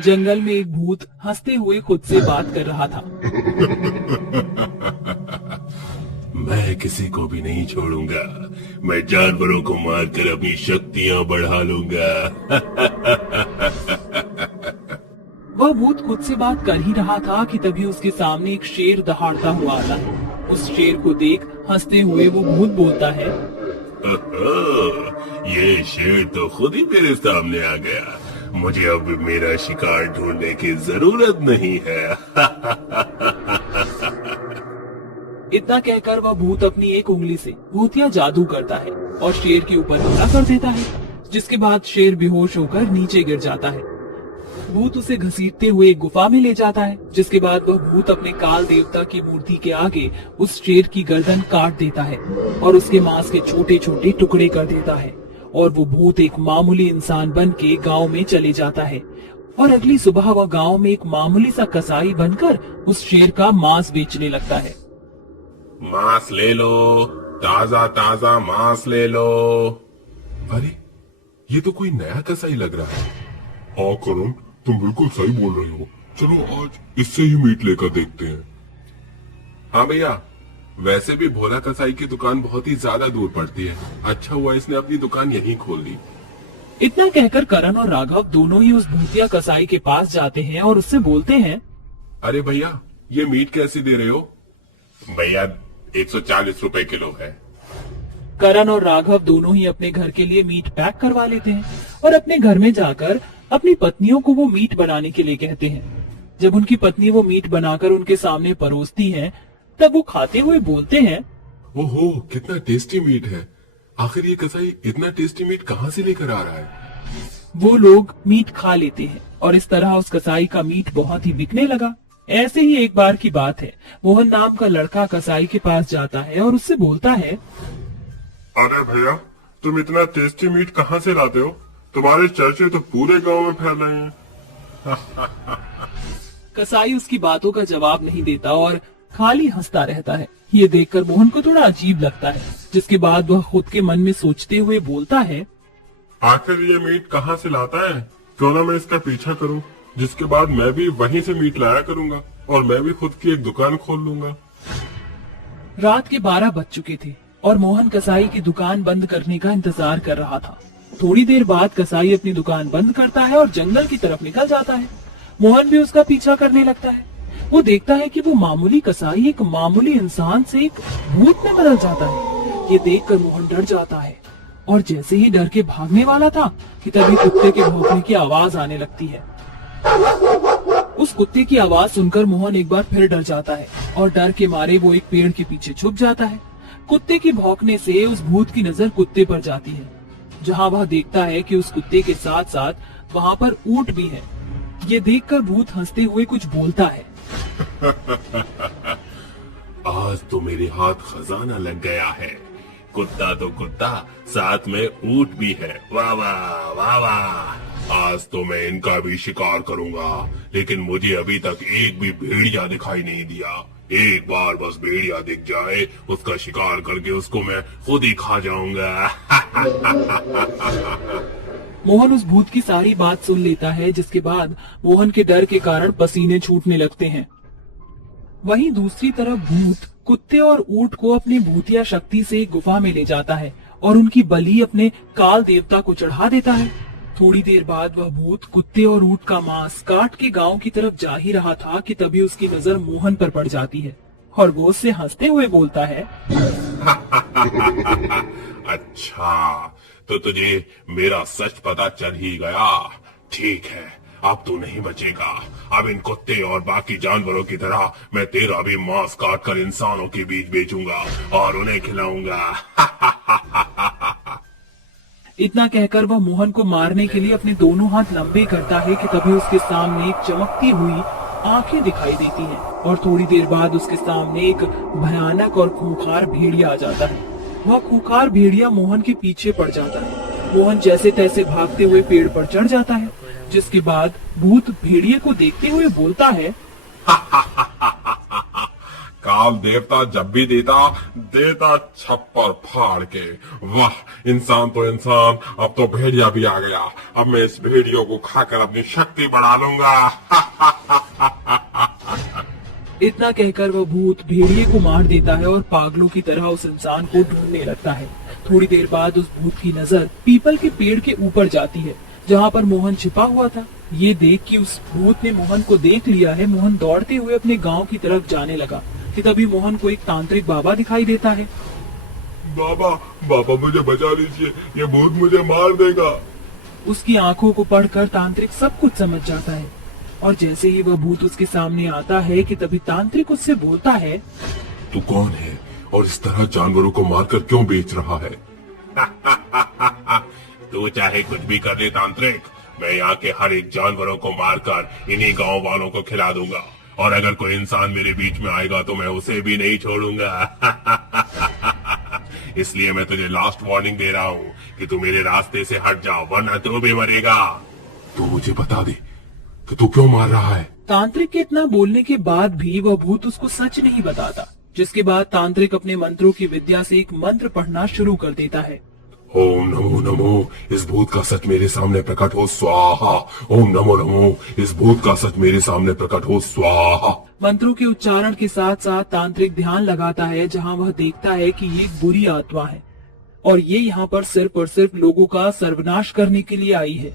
जंगल में एक भूत हंसते हुए खुद से बात कर रहा था। मैं किसी को भी नहीं छोड़ूंगा। मैं जानवरों को मारकर अपनी शक्तियां बढ़ा लूंगा। वह भूत खुद से बात कर ही रहा था कि तभी उसके सामने एक शेर दहाड़ता हुआ आता है। उस शेर को देख हंसते हुए वो भूत बोलता है, ये शेर तो खुद ही मेरे सामने आ गया। मुझे अब मेरा शिकार ढूंढने की जरूरत नहीं है। इतना कहकर वह भूत अपनी एक उंगली से भूतिया जादू करता है और शेर के ऊपर हमला कर देता है, जिसके बाद शेर बेहोश होकर नीचे गिर जाता है। भूत उसे घसीटते हुए एक गुफा में ले जाता है, जिसके बाद वह भूत अपने काल देवता की मूर्ति के आगे उस शेर की गर्दन काट देता है और उसके मांस के छोटे छोटे टुकड़े कर देता है। और वो भूत एक मामूली इंसान बन के गाँव में चले जाता है और अगली सुबह वह गाँव में एक मामूली सा कसाई बनकर उस शेर का मांस बेचने लगता है। मांस ले लो, ताजा ताजा मांस ले लो। अरे ये तो कोई नया कसाई लग रहा है। हाँ करण, तुम बिल्कुल सही बोल रहे हो। चलो आज इससे ही मीट लेकर देखते हैं। हाँ भैया, वैसे भी भोला कसाई की दुकान बहुत ही ज्यादा दूर पड़ती है। अच्छा हुआ इसने अपनी दुकान यहीं खोल दी। इतना कहकर करण और राघव दोनों ही उस भूतिया कसाई के पास जाते हैं और उससे बोलते हैं, अरे भैया, ये मीट कैसे दे रहे हो? भैया 140 रुपए किलो है। करण और राघव दोनों ही अपने घर के लिए मीट पैक करवा लेते हैं और अपने घर में जाकर अपनी पत्नियों को वो मीट बनाने के लिए कहते हैं। जब उनकी पत्नी वो मीट बनाकर उनके सामने परोसती हैं, तब वो खाते हुए बोलते हैं, ओहो, कितना टेस्टी मीट है। आखिर ये कसाई इतना टेस्टी मीट कहाँ से लेकर आ रहा है? वो लोग मीट खा लेते हैं और इस तरह उस कसाई का मीट बहुत ही बिकने लगा। ऐसे ही एक बार की बात है, मोहन नाम का लड़का कसाई के पास जाता है और उससे बोलता है, अरे भैया, तुम इतना टेस्टी मीट कहाँ से लाते हो? तुम्हारे चर्चे तो पूरे गांव में फैल रहे हैं। कसाई उसकी बातों का जवाब नहीं देता और खाली हंसता रहता है। ये देखकर मोहन को थोड़ा अजीब लगता है, जिसके बाद वह खुद के मन में सोचते हुए बोलता है, आखिर ये मीट कहाँ से लाता है? क्यों ना मैं इसका पीछा करूं, जिसके बाद मैं भी वहीं से मीट लाया करूंगा और मैं भी खुद की एक दुकान खोल लूंगा। रात के 12 बज चुके थे और मोहन कसाई की दुकान बंद करने का इंतजार कर रहा था। थोड़ी देर बाद कसाई अपनी दुकान बंद करता है और जंगल की तरफ निकल जाता है। मोहन भी उसका पीछा करने लगता है। वो देखता है कि वो मामूली कसाई एक मामूली इंसान से एक भूत में बदल जाता है। ये देखकर मोहन डर जाता है और जैसे ही डर के भागने वाला था कि तभी कुत्ते के भौंकने की आवाज आने लगती है। उस कुत्ते की आवाज सुनकर मोहन एक बार फिर डर जाता है और डर के मारे वो एक पेड़ के पीछे छुप जाता है। कुत्ते के भौंकने से उस भूत की नजर कुत्ते पर जाती है, जहाँ वह देखता है कि उस कुत्ते के साथ साथ वहाँ पर ऊंट भी है। ये देखकर भूत हंसते हुए कुछ बोलता है, आज तो मेरे हाथ खजाना लग गया है। कुत्ता तो कुत्ता, साथ में ऊंट भी है। वाह वाह वाह वाह। आज तो मैं इनका भी शिकार करूंगा, लेकिन मुझे अभी तक एक भी भेड़िया दिखाई नहीं दिया। एक बार बस भेड़िया दिख जाए, उसका शिकार करके उसको मैं खुद ही खा जाऊंगा। मोहन उस भूत की सारी बात सुन लेता है, जिसके बाद मोहन के डर के कारण पसीने छूटने लगते हैं। वहीं दूसरी तरफ भूत कुत्ते और ऊंट को अपनी भूतिया शक्ति से एक गुफा में ले जाता है और उनकी बलि अपने काल देवता को चढ़ा देता है। थोड़ी देर बाद वह भूत कुत्ते और ऊंट का मांस काट के गांव की तरफ जा ही रहा था कि तभी उसकी नजर मोहन पर पड़ जाती है और वो उससे हंसते हुए बोलता है, अच्छा, तो तुझे मेरा सच पता चल ही गया। ठीक है, अब तू नहीं बचेगा। अब इन कुत्ते और बाकी जानवरों की तरह मैं तेरा भी मांस काट कर इंसानों के बीच बेचूंगा और उन्हें खिलाऊंगा। इतना कहकर वह मोहन को मारने के लिए अपने दोनों हाथ लंबे करता है कि तभी उसके सामने एक चमकती हुई आंखें दिखाई देती हैं और थोड़ी देर बाद उसके सामने एक भयानक और खूंखार भेड़िया आ जाता है। वह खूंखार भेड़िया मोहन के पीछे पड़ जाता है। मोहन जैसे तैसे भागते हुए पेड़ पर चढ़ जाता है, जिसके बाद भूत भेड़िए को देखते हुए बोलता है, काल देवता जब भी देता देता छप्पर फाड़ के। वाह इंसान तो इंसान, अब तो भेड़िया भी आ गया। अब मैं इस भेड़ियों को खाकर अपनी शक्ति बढ़ा लूंगा। इतना कहकर वह भूत भेड़िए को मार देता है और पागलों की तरह उस इंसान को ढूंढने लगता है। थोड़ी देर बाद उस भूत की नजर पीपल के पेड़ के ऊपर जाती है जहाँ पर मोहन छिपा हुआ था। ये देख कि उस भूत ने मोहन को देख लिया है, मोहन दौड़ते हुए अपने गांव की तरफ जाने लगा कि तभी मोहन को एक तांत्रिक बाबा दिखाई देता है। बाबा बाबा मुझे बचा लीजिए, ये भूत मुझे मार देगा। उसकी आंखों को पढ़कर तांत्रिक सब कुछ समझ जाता है और जैसे ही वह भूत उसके सामने आता है कि तभी तांत्रिक उससे बोलता है, तू कौन है और इस तरह जानवरों को मारकर क्यों बेच रहा है? तू चाहे कुछ भी कर ले तांत्रिक, मैं यहाँ के हर एक जानवरों को मारकर इन्हीं गांव वालों को खिला दूंगा, और अगर कोई इंसान मेरे बीच में आएगा तो मैं उसे भी नहीं छोड़ूंगा। इसलिए मैं तुझे लास्ट वार्निंग दे रहा हूँ कि तू मेरे रास्ते से हट जा, वरना तू भी मरेगा। तू मुझे बता दे कि तू क्यों मार रहा है? तांत्रिक के इतना बोलने के बाद भी वह भूत उसको सच नहीं बताता, जिसके बाद तांत्रिक अपने मंत्रों की विद्या से एक मंत्र पढ़ना शुरू कर देता है। ओम नमो नमो, इस भूत का सच मेरे सामने प्रकट हो स्वाहा। ओम नमो नमो, इस भूत का सच मेरे सामने प्रकट हो स्वाहा। मंत्रों के उच्चारण के साथ साथ तांत्रिक ध्यान लगाता है जहाँ वह देखता है कि ये एक बुरी आत्मा है और ये यहाँ पर सिर्फ और सिर्फ लोगों का सर्वनाश करने के लिए आई है।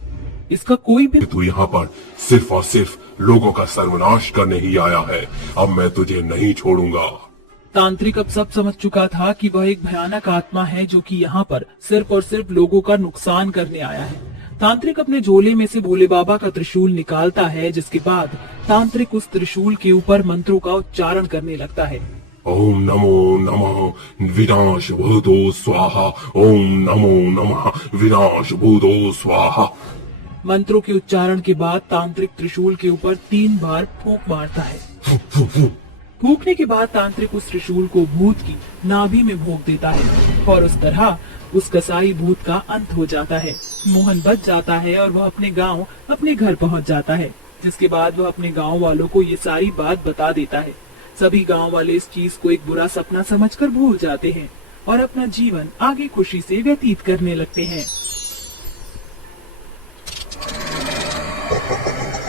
इसका कोई भी तू यहाँ पर सिर्फ और सिर्फ लोगों का सर्वनाश करने ही आया है। अब मैं तुझे नहीं छोड़ूंगा। तांत्रिक अब सब समझ चुका था कि वह एक भयानक आत्मा है जो कि यहाँ पर सिर्फ और सिर्फ लोगों का नुकसान करने आया है। तांत्रिक अपने झोले में से भोले बाबा का त्रिशूल निकालता है, जिसके बाद तांत्रिक उस त्रिशूल के ऊपर मंत्रों का उच्चारण करने लगता है। ओम नमो नमः विनाश भूतो स्वाहा। ओम नमो नमः विनाश भूतो स्वाहा। मंत्रों के उच्चारण के बाद तांत्रिक त्रिशूल के ऊपर 3 बार फूंक मारता है। फूंकने के बाद तांत्रिक उस त्रिशूल को भूत की नाभि में भोंक देता है और उस तरह उस कसाई भूत का अंत हो जाता है। मोहन बच जाता है और वह अपने गांव अपने घर पहुंच जाता है, जिसके बाद वह अपने गांव वालों को ये सारी बात बता देता है। सभी गांव वाले इस चीज को एक बुरा सपना समझकर भूल जाते हैं और अपना जीवन आगे खुशी से व्यतीत करने लगते हैं।